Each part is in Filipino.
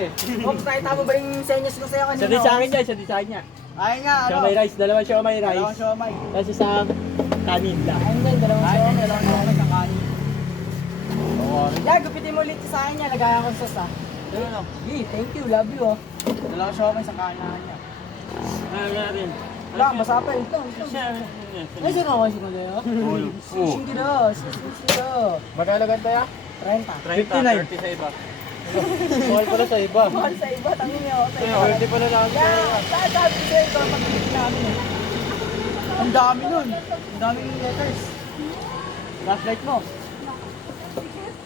eh. Ops, nakita mo ba yung senyas ko sa'yo kanina? Isa din sa akin niya, isa din sa akin niya. Ayun nga, ano? Siomay rice, dalawang siomay rice. Dalawang siomay. Tapos isang kanin lang. Ayun din, dalawang siomay sa kanin. Yeah, gupitin mo ulit sa akin niya, lagayan ko sa sauce ah. Ano? Thank you, love you oh. Dalawang siomay sa kanin niya. Wala rin. Wala, basa pa ito. Ay, sino ako sino na yun? Sising kilo, sising kilo. Magkano ganito ya? 30. 30 sa iba. Mahal pala sa iba. Mahal sa iba, tangin niyo. Sa iba. 30 pala lang. Yeah, sabi ko sa'yo ito, pag-ibig namin eh. Ang dami nun. Ang daming letters. Flashlight mo.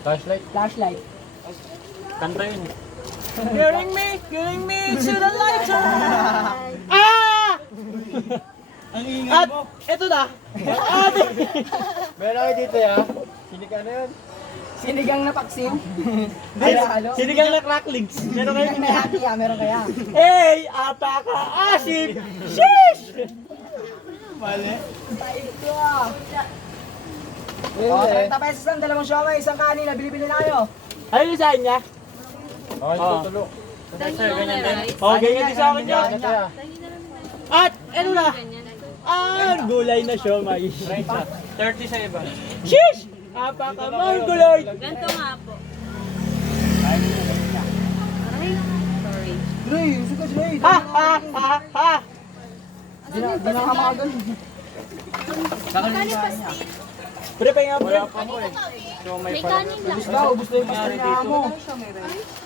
Flashlight. Flashlight. Kanta yun. Carrying me to the lighter. Ah! Ang ingay At mo. ito na. Meron kayo dito ya. Sini ka na yun. Sinigang na paksin. Halo. Sinigang na cracklings. Meron kayo Meron kaya, tiya, meron kaya. Hey! Apaka-asim! Sheesh! Mali. Tayo ko ah. Oh, 30 pesos lang, dalawang siomay, isang kanin, bili-bili na kayo. Ano yung sa niya? Okay, tutulo. Sir, ganyan din. Oh, ganyan din sa akin niya. At ano na? Gulay na siomay. 30 sa iba. Sheesh! Apaka-mahal gulay! Ganito nga po. Dre, suka Dre. Ha! Ha! Ha! Ha! Di na kamagal. Pre, pahinga pre. Wala pa mo eh. So may May kanin lang. Ubus na yung pasok mo.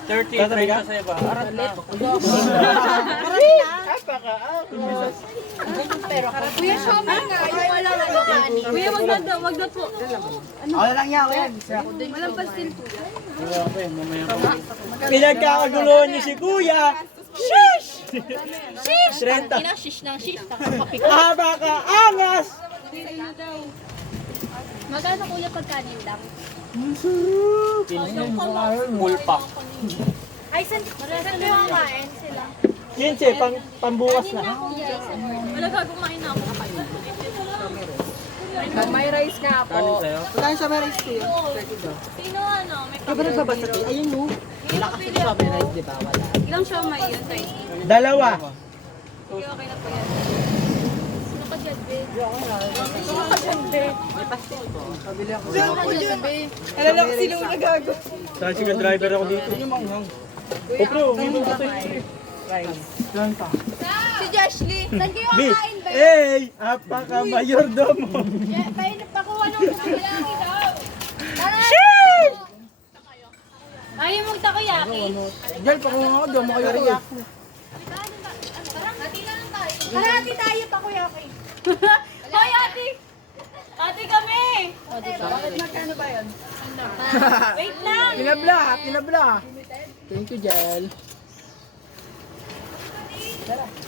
30, 30 sa iba. Arat na. Kuya, siomay nga. Yung wala na kanin. Kuya, wag na po. Ako lang yan, yan. Walang pastil po. Wala pa eh. Mamaya pa. Pinagkakaguluhan niyo si Kuya. Sheesh! Sheesh! 30. Shish na shish. Apaka-angas! Magkano kuya pag kanin lang? Full pack. Ay, saan yung kain sila? 15, pambukas na. Wala gagawin na ako. May rice nga Kanin po. sa'yo? Pagkain sa may rice tiyo. Sino ano? May Ikaw ba nagbabasa tiyo? Ayun mo. Wala kasi sa may rice, di ba? Wala. Ilang siomay yun? 30. Dalawa. Sige, okay na po yan. Sino ka dyan, be? Sino ka dyan, be? Pabili ako. Sino ka dyan, be? Alala ko sino na gago. Tricycle driver ako dito. Yung manghang. O bro, may mga tayo. Rice. Lang pa. Si Joshly. Saan kayo B. kakain, be? Hey! Apaka-mayordomo. Pakuha nung takoyaki daw. Tara! Ayaw mong takoyaki? Jel, pakuha ako doon. Makayo ko. Tara, ate tayo takoyaki. Hoy, ate! Ate kami! Bakit magkano ba yun? Wait lang! Pinabla, pinabla. Thank you, Jel.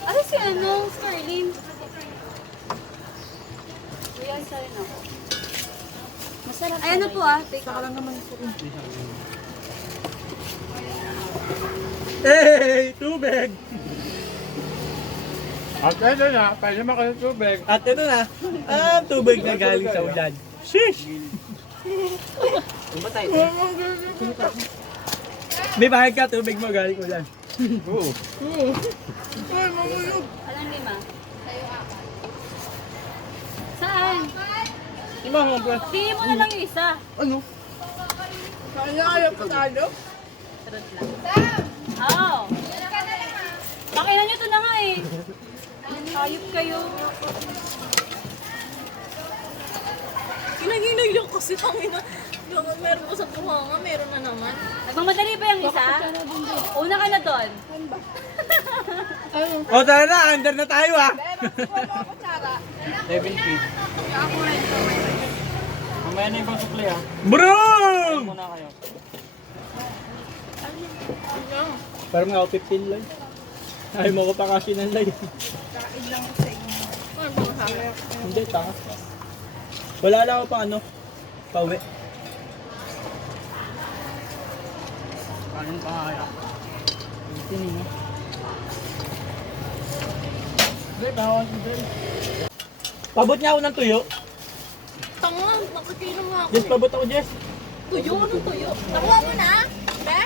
Ano si ano? Scarlin? Kuya, sorry na ako. Masarap. Ay, ano po ah? Take Saka lang naman po. Hey! Tubig! At ito na, pwede mo kayo tubig. At ito na, tubig na galing sa ulan. Sheesh! May bahag ka, tubig mo galing ulan. Oo. Alam lima? Sa'yo ako. Saan? Ima mo bro. Tingin mo na lang yung isa. Ano? Kaya ayaw ko talo? Sarap lang. Oo. Pakinan nyo to na nga eh. Ayop kayo. Hinag-hinag lang kasi tangina. Meron ko sa tuhanga, meron na naman. Nagmamadali pa yung isa? Una ka na doon. O tara na, under na tayo ah. 70. Mamaya na ibang supply ah. Bro! Muna kayo. Parang nga ako 15 lang. Ayaw mo ko pa kasi ng live. Hindi, tanga. Wala lang ako pa ano, pauwi. Kanin pa kaya. Pabot niya ako ng tuyo. Tanga, nakakilong nga ako. Jess, pabot ako, Jess. Tuyo, anong tuyo? Nakuha mo na? Be?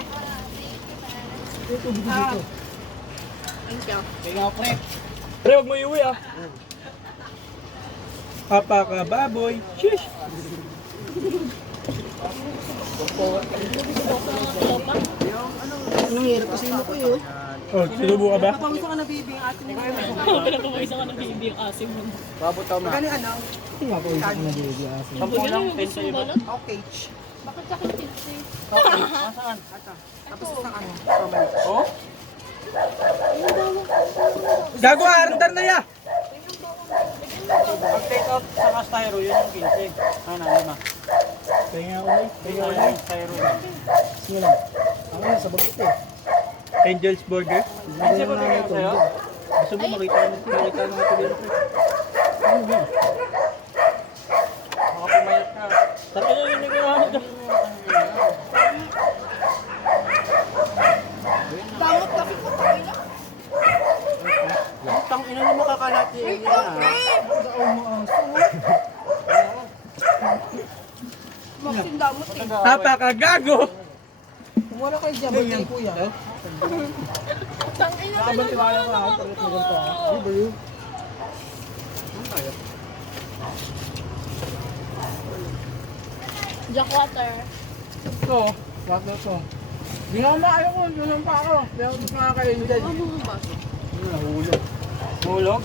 Kaya pre. Pre, huwag mo iuwi ah. Papa ka baboy. Shish. Anong hirap kasi mo ko yun? Oh, sinubo ka ba? Papawisan ka na baby ang ating mo. Pinapawisan ka ng baby yung asim mo. Babutaw na. Magkano ano? Papawisan ka na baby asin. 10 lang, 10 sa iba. Okay. Bakit sa akin chips eh? Saan? Tapos sa ano? Oh? Gago, arandar na ya! Pag take out sa Castyro, yun yung 15. Ano, 5. Kaya ulit. Kaya yung Castyro. Sige lang. Ako na, sabag ito. Angel's Burger. Kasi ko tingin ko sa'yo. Gusto mo makita mo ito dito. Baka pumayat ka. Sabi nyo yung nagawa ito. Bangot kasi po tayo na. Tang ina mo makakalati yan ah. Maxim damot eh. Napakagago! Wala kayo dyan, ba't kayo kuya? Tangina ka Abang tiwala ko ah. Talit mo ganito ah. Di ba yun? Jack water. Ito. Bakit na ito? Hindi nga kumakain ko. Yun lang pa ako. Kaya ako gusto nakakain dyan. Ano mo ba? Nahulog. Hulog?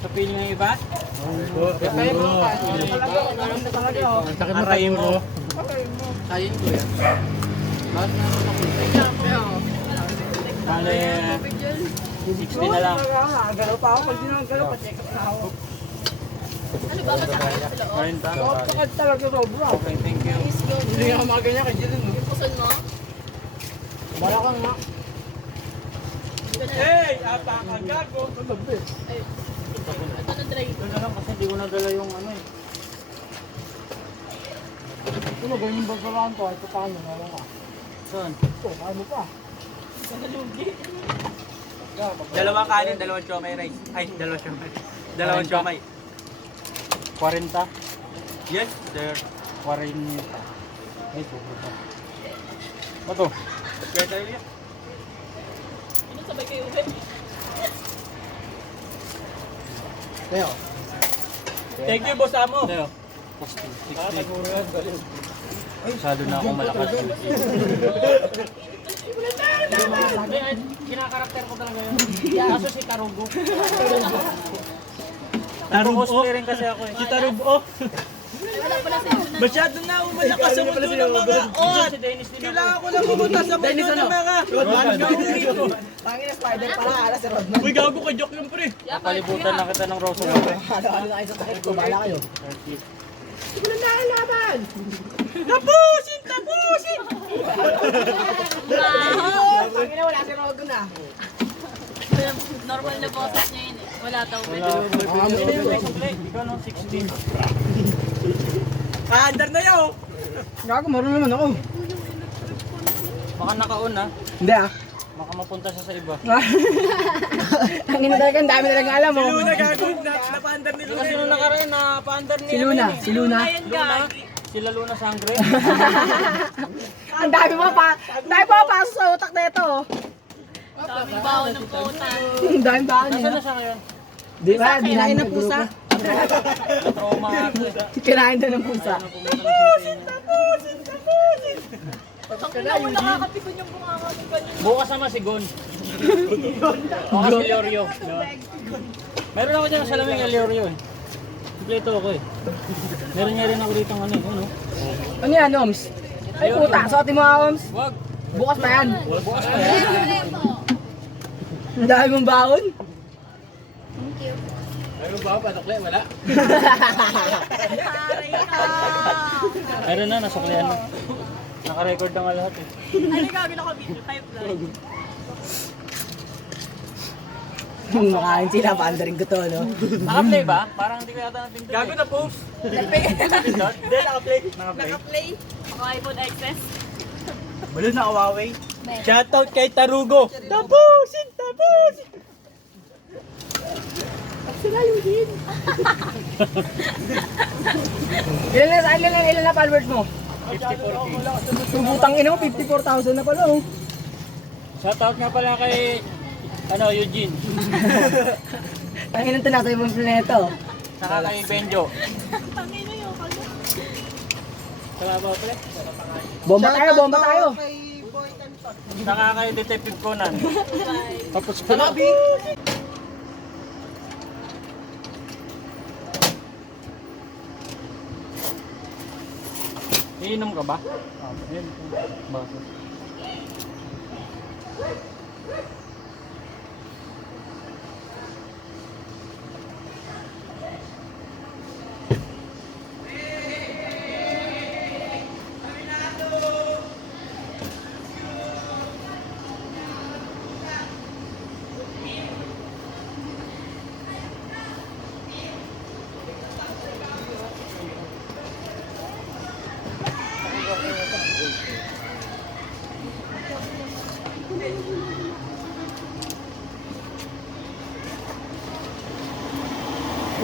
Sa piling ng iba? Kaya mo kain. Talaga. Alam na talaga oh. Sakit na kain mo. Kain ko yan. Bakit na ako napunta? Bale, 60 na lang. Galaw pa ako. Pag di naman galaw, pa-check up na ako. Ano ba? Masakit sa loob? 40. Sakit talaga sobra. Okay, thank you. Hindi nga kumaganyan kay Jirin. Yung puson mo? Wala kang nga. Hey! Apakagago! Ano ba? Ito na dry. Ito na lang kasi di ko nadala yung ano eh. Ano ganyan ba sa lang to? Ito paano? Wala ka. Saan? Ito, kaya mo pa. Dalawang kanin, dalawang siomay rice. Ay, dalawang siomay. Dalawang siomay. 40? Yes, sir. 40. Ay, super pa. Bato? Kaya tayo yan. Ano sabay kayo ulit? Teo. Thank you, boss Amo. Tayo. 60. Masyado na ako malakas. Hindi, kinakarakter ko talaga yun. Kaso si Tarugo. Tarugo? rin kasi ako eh. Si Tarugo. Wala pala sa inyo na. Masyado na umalakas sa mundo ng mga on. Si Dennis din ako. Kailangan ko lang pumunta sa mundo ng mga Tangin na spider pala, ala si Rodman. Uy, gago ka, joke yung pre. Napalibutan na kita ng Rosso. Ano na kayo sa sakit ko, bahala kayo. 30. Wala na ang laban! Tapusin! Tapusin! Tangin na, wala si Rodman na. Normal na boses niya yun eh. Wala daw. Ikaw no, 16. Kaandar na yaw! Gago, marunong naman ako. Baka nakaon na. Hindi ah. Baka mapunta siya sa iba. Tangin na talaga, ang dami talaga alam mo. Si Luna gago, napaandar ni Luna. Kasi nung nakaraan na paandar niya. Si Luna, si Luna. Sila Luna Sangre. Ang dami mo pa, dami pa pasok sa utak na ito. Daming baon ng puta. Ang dami ba Nasaan niya? na siya ngayon? Di ba, dinahin ng pusa. Trauma nga ako eh. Kinain daw ng pusa. Tangina mo nakakapikon yung bunganga mo ganyan. Bukas naman si Gon. Bukas si Leorio. Meron ako dyan sa laming kay Leorio eh. Kompleto ako eh. Meron niya rin ako dito ano eh. Ano? Ano yan, Oms? Ay puta, suotin mo nga, Oms. Wag. Bukas pa yan. Bukas pa yan. Ang dami mong baon. Ano ba, panakli? Wala. Meron na, nasuklian na. Naka-record na nga lahat eh. Ano gagawin ako video type lang. Makain sila, paandarin ko to, no? Naka-play ba? Parang hindi ko yata napindot Gago eh. na post. Napindot? Hindi, naka-play. Naka-play. Naka-play. Ako iPhone XS. Wala na Huawei. Shoutout kay Tarugo. Tapusin! Tapusin! Ilan na followers mo? 54K. Yung putang ina mo, 54,000 na pala, oh. Shoutout nga pala kay Eugene. Tangin nito nasa ibang planeto. Saka kay Benjo. Tangina yung kanya. Saka ba pala? Bomba tayo, bomba tayo. Saka kay Detective Conan. Tapos ka na. Iinom ka ba? Ayun. Baso.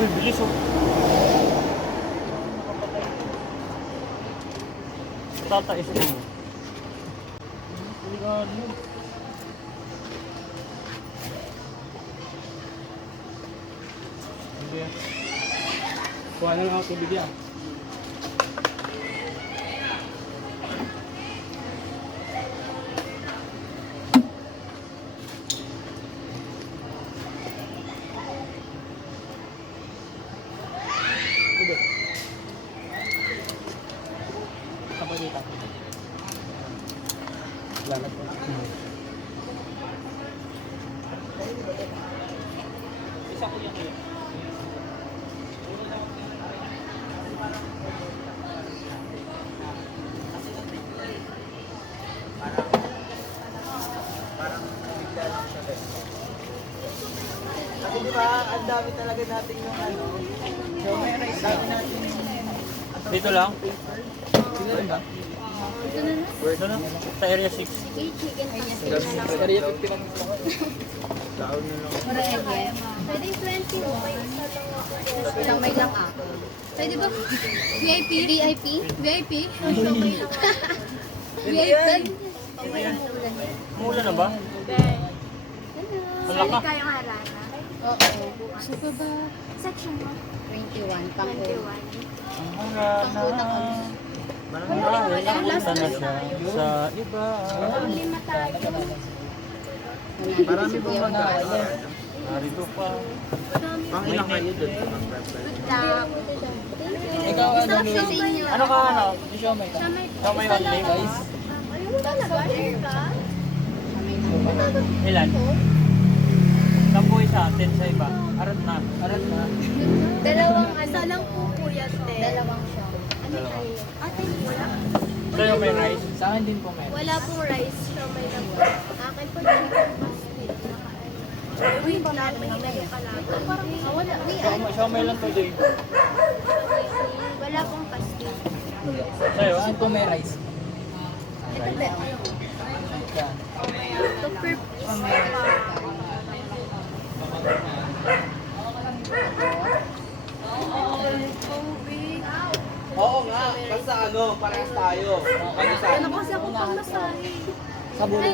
Uy, bilis oh. Tatais mo. Delikado. Sige. Kuha na lang ako tubig yan. Apa dito? Salamat po. Isa ko yan. Kasi di ba, ang dami talaga natin yung ano. So, may rice dami natin. Dito lang? Sino rin ba? Ito na? Sa area 6. Area 50 lang. Pwede 20 mo. Isang may lang ako. Pwede ba? VIP? VIP? VIP? VIP? Mula na ba? Wala ka? kayong harana? Oo. Gusto pa ba? Section mo? 21. Pang 21. Ang harana. Marami napunta na siya sa iba. Lima tayo. Marami pong mag-aaya. Narito pa. Pangilang kayo doon. Good luck. Ikaw, ano, Sa inyo. Ano ka ano? Siomay ka. Kamay only. Guys, Share ka? Ilan? Sampu isa, 10 sa iba. Arat na. arat na. Dalawang Isa lang po kuya, te. Dalawang siya. Dalawa. Ate, wala. Sa'yo may rice. Sa akin din po meron. Wala pong rice. Siomay lang po. Akin po chicken pastel. Wait lang, mahina yung kalata. Wala. Siya may lang to day. Wala pong pastel. Sa'yo? Sa akin po may rice. Ito ba? Yan. Ito per piece. Oo nga, basta ano, parehas tayo. Ano kasi ako pang masahe. Sa bulo.